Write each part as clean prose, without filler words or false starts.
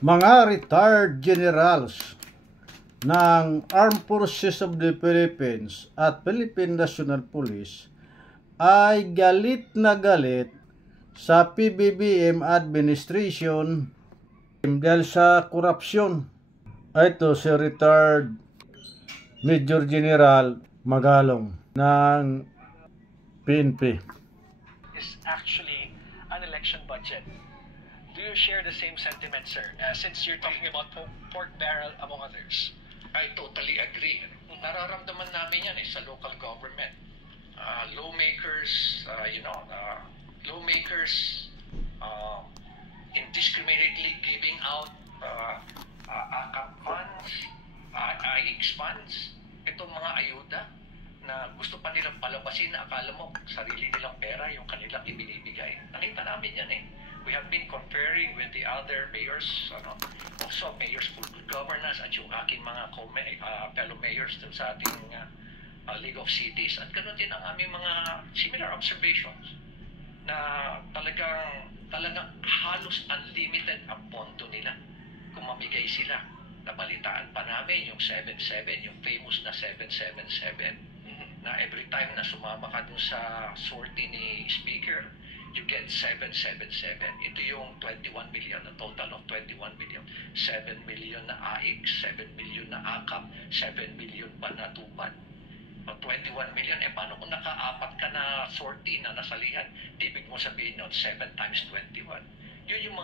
Mga retired generals ng Armed Forces of the Philippines at Philippine National Police ay galit na galit sa PBBM administration dahil sa korupsyon. Ito si retired Major General Magalong ng PNP. Is actually an election budget. Do you share the same sentiment, sir? Since you're talking about pork barrel among others. I totally agree. Nararamdaman namin yan sa local government. Lawmakers, indiscriminately giving out AKAP funds, IX funds, itong mga ayuda na gusto pa nilang palabasin na akala mo sarili nilang pera yung kanilang ibinibigay. Nakita namin yan eh. We have been conferring with the other mayors, also mayors for good governance at yung aking mga fellow mayors sa ating League of Cities. At ganoon din ang aming mga similar observations na talagang halos unlimited ang pondo nila kung mamigay sila. Nabalitaan pa namin yung 7-7, yung famous na 777, na every time na sumama ka dun sa sortie ni Speaker, you get 777. Ito yung 21 million, a total of 21 million. 7 million na AIX, 7 million na AKAP, 7 million pa na tupad. 21 million, paano kung naka-apat ka na sortie na nasalihan? Ibig mo sabihin nun, 7 times 21. Yun yung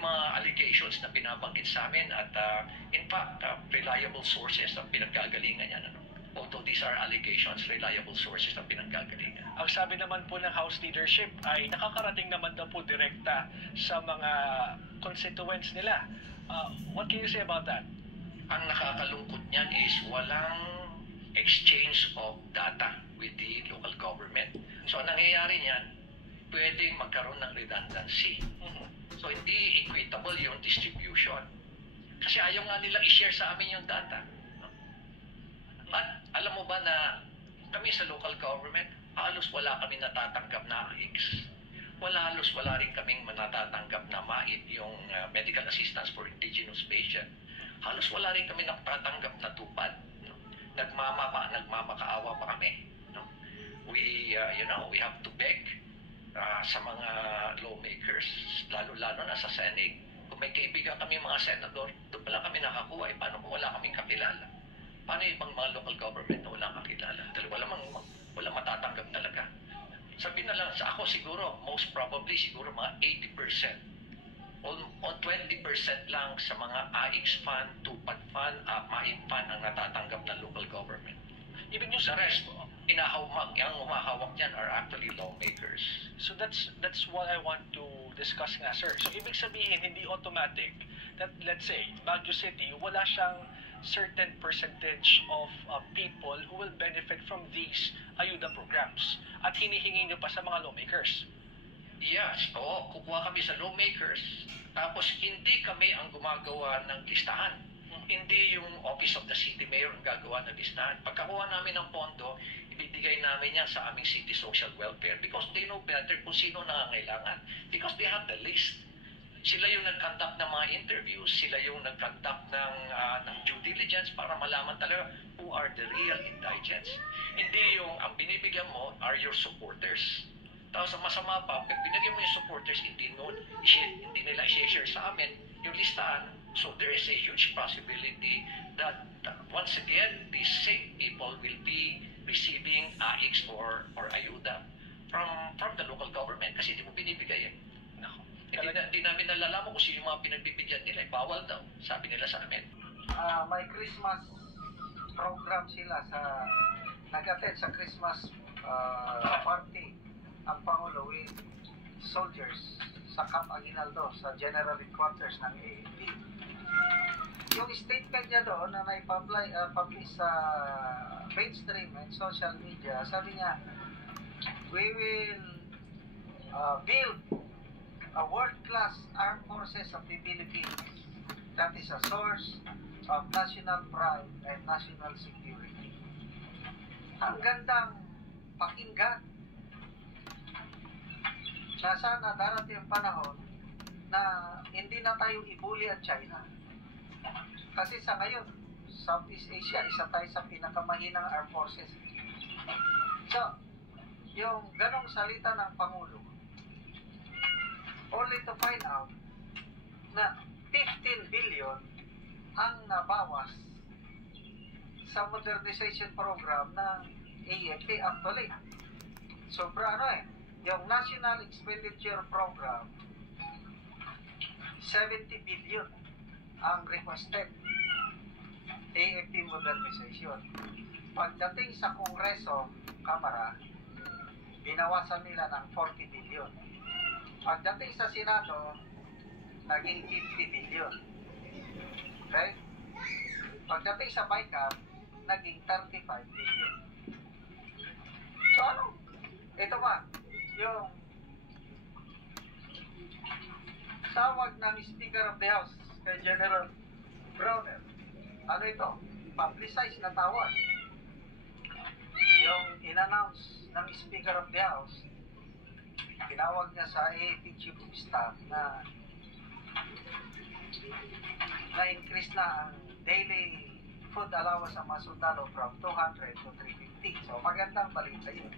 mga allegations na binabanggit sa amin at in fact, reliable sources ang pinanggagalingan yan. Although these are allegations, reliable sources ang pinanggagalingan. Ang sabi naman po ng House leadership ay nakakarating naman daw po direkta sa mga constituents nila. What can you say about that? Ang nakakalungkot niyan is walang exchange of data with the local government. So, ang nangyayari niyan, pwedeng magkaroon ng redundancy. So, hindi equitable yung distribution. Kasi ayaw nga nilang i-share sa amin yung data. At alam mo ba na kami sa local government, halos wala kami natatanggap na AIX. Wala rin kaming natatanggap na MAIT, yung Medical Assistance for Indigenous Patients. Halos wala rin kami natatanggap na tupad. Nagmamakaawa pa kami. We have to beg sa mga lawmakers, lalo-lalo na sa Senate. Kung may kaibigan kami mga senador, doon pala kami nakakuha. Paano kung wala kaming kakilala? Paano ibang mga local government na walang kakilala? Dahil wala matatanggap talaga. Sabihin na lang sa ako siguro, most probably siguro mga 80%. O 20% lang sa mga AIX fund, tupad fund, MAIT fund ang natatanggap ng local government. Ibig nyo sa rest, yung umahawak yan are actually lawmakers. So that's what I want to discuss nga, sir. So ibig sabihin, hindi automatic that, let's say, Baguio City, wala siyang certain percentage of people who will benefit from these ayuda programs at hinihingi nyo pa sa mga lawmakers. Yes, kukuha kami sa lawmakers, tapos hindi kami ang gumagawa ng listahan. Hindi yung Office of the City Mayor ang gagawa ng listahan. Pagkakuha namin ng pondo, ibibigay namin yan sa aming City Social Welfare because they know better kung sino nangangailangan. Because they have the list. Sila yung nag-conduct ng mga interviews, sila yung nag-conduct ng due diligence para malaman talaga who are the real indigents. Hindi yung ang binibigyan mo are your supporters. Tapos ang masama pa, pag binigyan mo yung supporters, hindi nila i-share sa amin yung listahan. So there is a huge possibility that once again, these same people will be receiving AIX or ayuda from the local government kasi hindi mo binibigay yan. Hindi namin nalalaman kung sino yung mga pinagbibigyan nila. Bawal daw, sabi nila sa amin. May Christmas program sila nag-attend sa Christmas party ang Pangulo with soldiers sa Camp Aguinaldo sa General Headquarters ng AFP. Yung statement niya doon na publish sa mainstream and social media, sabi niya, we will build a world-class armed forces of the Philippines that is a source of national pride and national security. Ang gandang pakinggan na sana darating ang panahon na na hindi na tayo ibuli ang China. Kasi sa ngayon, Southeast Asia, isa tayo sa pinakamahinang armed forces. So, yung ganong salita ng Pangulo, only to find out na 15 billion ang nabawas sa modernization program ng AFP actually. Sobra yung National Expenditure Program, 70 billion ang requested AFP modernization. Pagdating sa Kongreso, Kamara, binawasan nila ng 40 billion. Pagdating sa Senado, naging 50 billion. Okay? Pagdating sa BICAM, naging 35 billion. So ano? Ito ba? Yung tawag ng Speaker of the House kay General Browner. Ano ito? Publicized na tawag. Yung in-announce ng Speaker of the House, tinawag niya sa AFP Chief of Staff na increase na ang daily food allowance sa mga sundalo from 200 to 350. So magandang balita yun.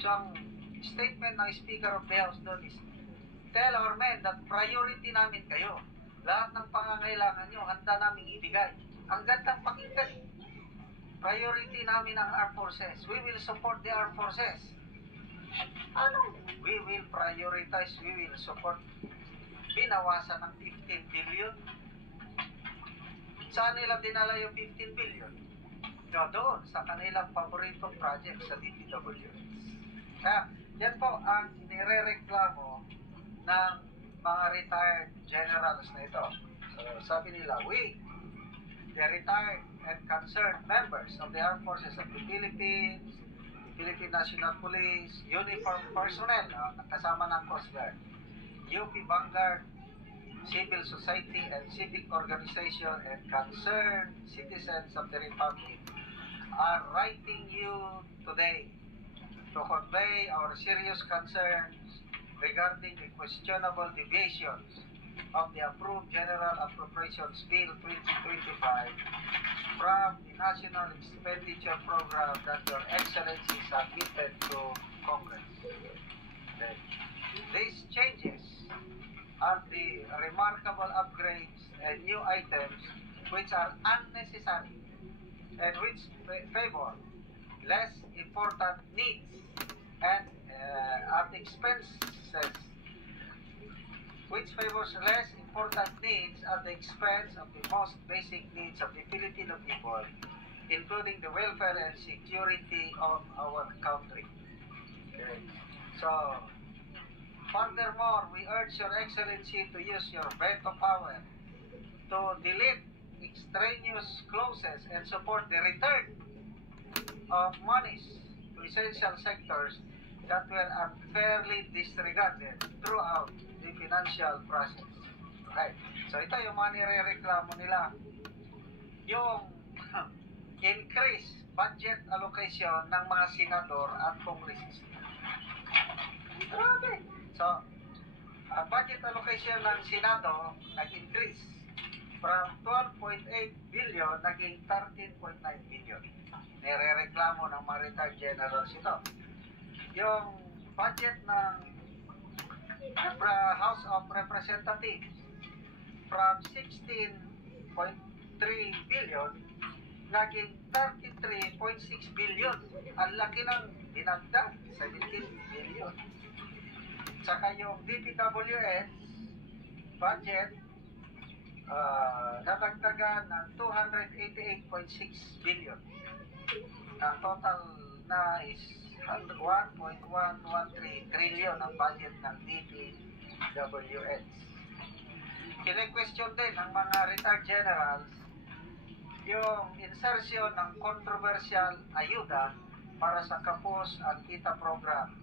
So ang statement ng Speaker of the House doon is, tell our men that priority namin kayo. Lahat ng pangangailangan nyo, handa namin ibigay. Ang gandang pakinggan. Priority namin ang armed forces. We will support the armed forces. Ano? We will prioritize, we will support. Binawasan ng 15 billion. Saan nila dinala yung 15 billion? Doon, sa kanilang paboritong project sa DPWH. Kaya, yan po ang nirereklamo ng mga retired generals na ito. So, sabi nila, we, the retired and concerned members of the Armed Forces of the Philippines, Philippine National Police, uniformed personnel, kasama ng Coast Guard, UP Vanguard, civil society and civic organization, and concerned citizens of the Republic are writing you today to convey our serious concerns regarding the questionable deviations of the approved General Appropriations Bill 2025 from the National Expenditure Program that Your Excellency submitted to Congress. Okay. These changes are the remarkable upgrades and new items which are unnecessary and which favor less important needs and at expenses, which favors less important needs at the expense of the most basic needs of the Filipino people, including the welfare and security of our country. Okay. So, furthermore, we urge Your Excellency to use your veto power to delete extraneous clauses and support the return of monies to essential sectors that were unfairly disregarded throughout the financial process. Okay. So ito yung mga nire-reklamo nila. Yung increase budget allocation ng mga senador at kongresista. Grabe. So, budget allocation ng Senado nag-increase from 12.8 billion naging 13.9 billion. Nire-reklamo ng mga retired generals ito. Yung budget ng House of Representatives from 16.3 billion naging 33.6 billion. Ang laki ng dinagdag, 17 billion. Saka yung DPWH budget nadagdagan ng 288.6 billion. Ang total na is 1.113 trillion ang budget ng DPWH. Kine-question din ng mga retired generals yung insertion ng controversial ayuda para sa Kapos at Kita program,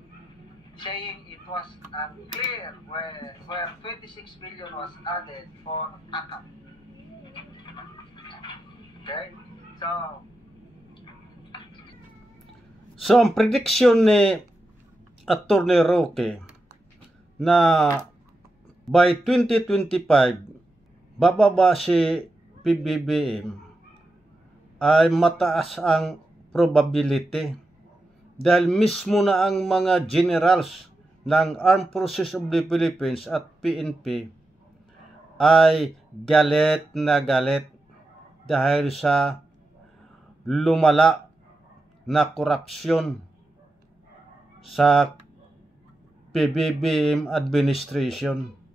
saying it was unclear where 26 billion was added for AKAP. Okay? So ang prediction ni Attorney Roque na by 2025, bababa si PBBM, ay mataas ang probability dahil mismo na ang mga generals ng Armed Forces of the Philippines at PNP ay galit na galit dahil sa lumala na korupsyon sa PBBM administration.